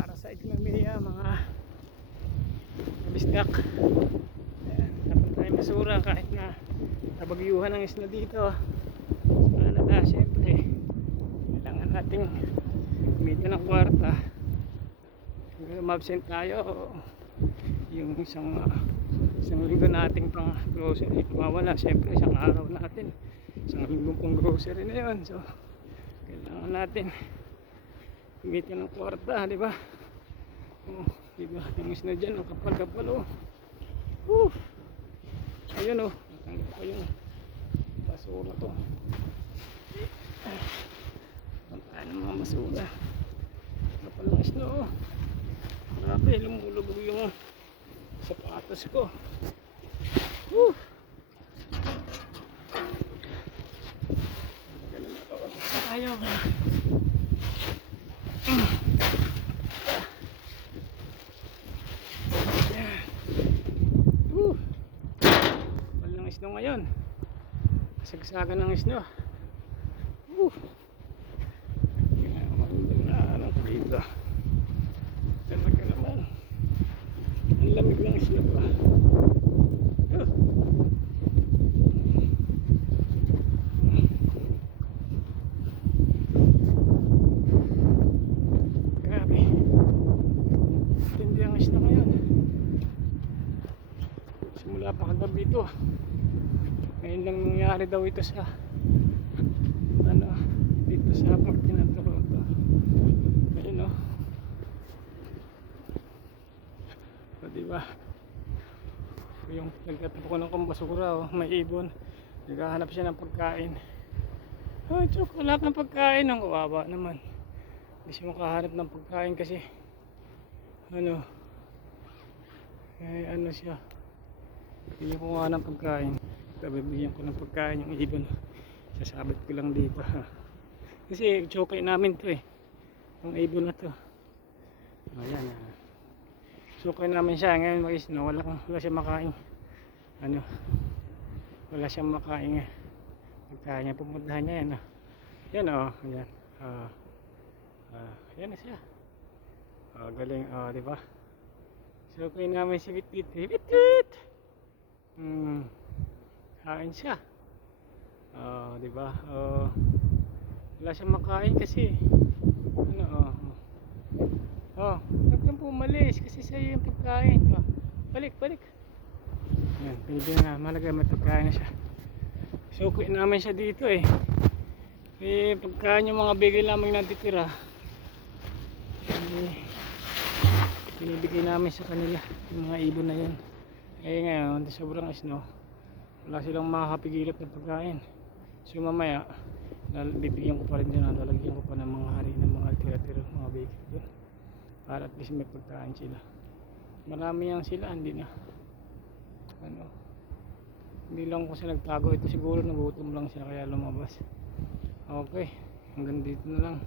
para sa Iglamia, mga kabisdak. Ayan, dapat tayo masura kahit na nabagyuhan ang isla dito sa Canada. Siyempre kailangan nating kumita ng kwarta. Kung ma-absent tayo, yung isang linggo nating pang grocery mawala. Siyempre isang araw natin, isang linggo pang grocery na yun. So kailangan natin kumita ng kwarta, di ba? Di ba? Yung isna dyan, ang kapal-kapal, ayun, natanggap ko yung basura to. Pantaan ng mga basura. Kapal ng isna, grabe, lumulubog yung sapatos ko. Ganun ako. Ayaw. Walang isno ngayon. Kasagsagan ng isno. Ano ko dito? Talaga naman. Ang lamig ng isno pa. Grabe. Tindi ang isno ngayon. Simula pa kagabi ito. Ngayon lang nangyari daw ito sa dito sa parte ng Toronto. Ayun, diba? Yung nagtatapo ko ng kumbasura, may ibon, naghahanap siya ng pagkain. Chok, wala kang pagkain. Ang kawawa naman, hindi siya makahanap ng pagkain kasi siya, hindi ko nga ng pagkain. Bibigyan ko ng pagkain yung ibon, sasabit ko lang dito kasi chokay namin to yung ibon na to. Ayan, chokay namin siya ngayon mga isno. Wala siya makain, wala siyang makain pagkain niya. Pumuntahan niya yan, yan ayan, yan na siya. Galing, diba? Chokay namin si Wit-Wit. Kain siya. Diba? Wala siyang makain kasi huwag kang pumalis kasi sa'yo yung pagkain. Balik. Yan, pwede na. Malagay may pagkain na siya. Sukuin namin siya dito pagkain yung mga bigay namin natitira, binibigay namin sa kanila yung mga ibon na yun. Ngayon sobrang isno, wala silang makakapigilot ng pagkain. So mamaya bibigyan ko pa rin din, lalagyan ko pa ng mga hari ng mga tira-tira, mga bacon doon para at least may pagkain sila. Marami yan sila, hindi na hindi lang ko sila nagtago. Ito siguro nagutom lang siya kaya lumabas. Okay, hanggang dito na lang.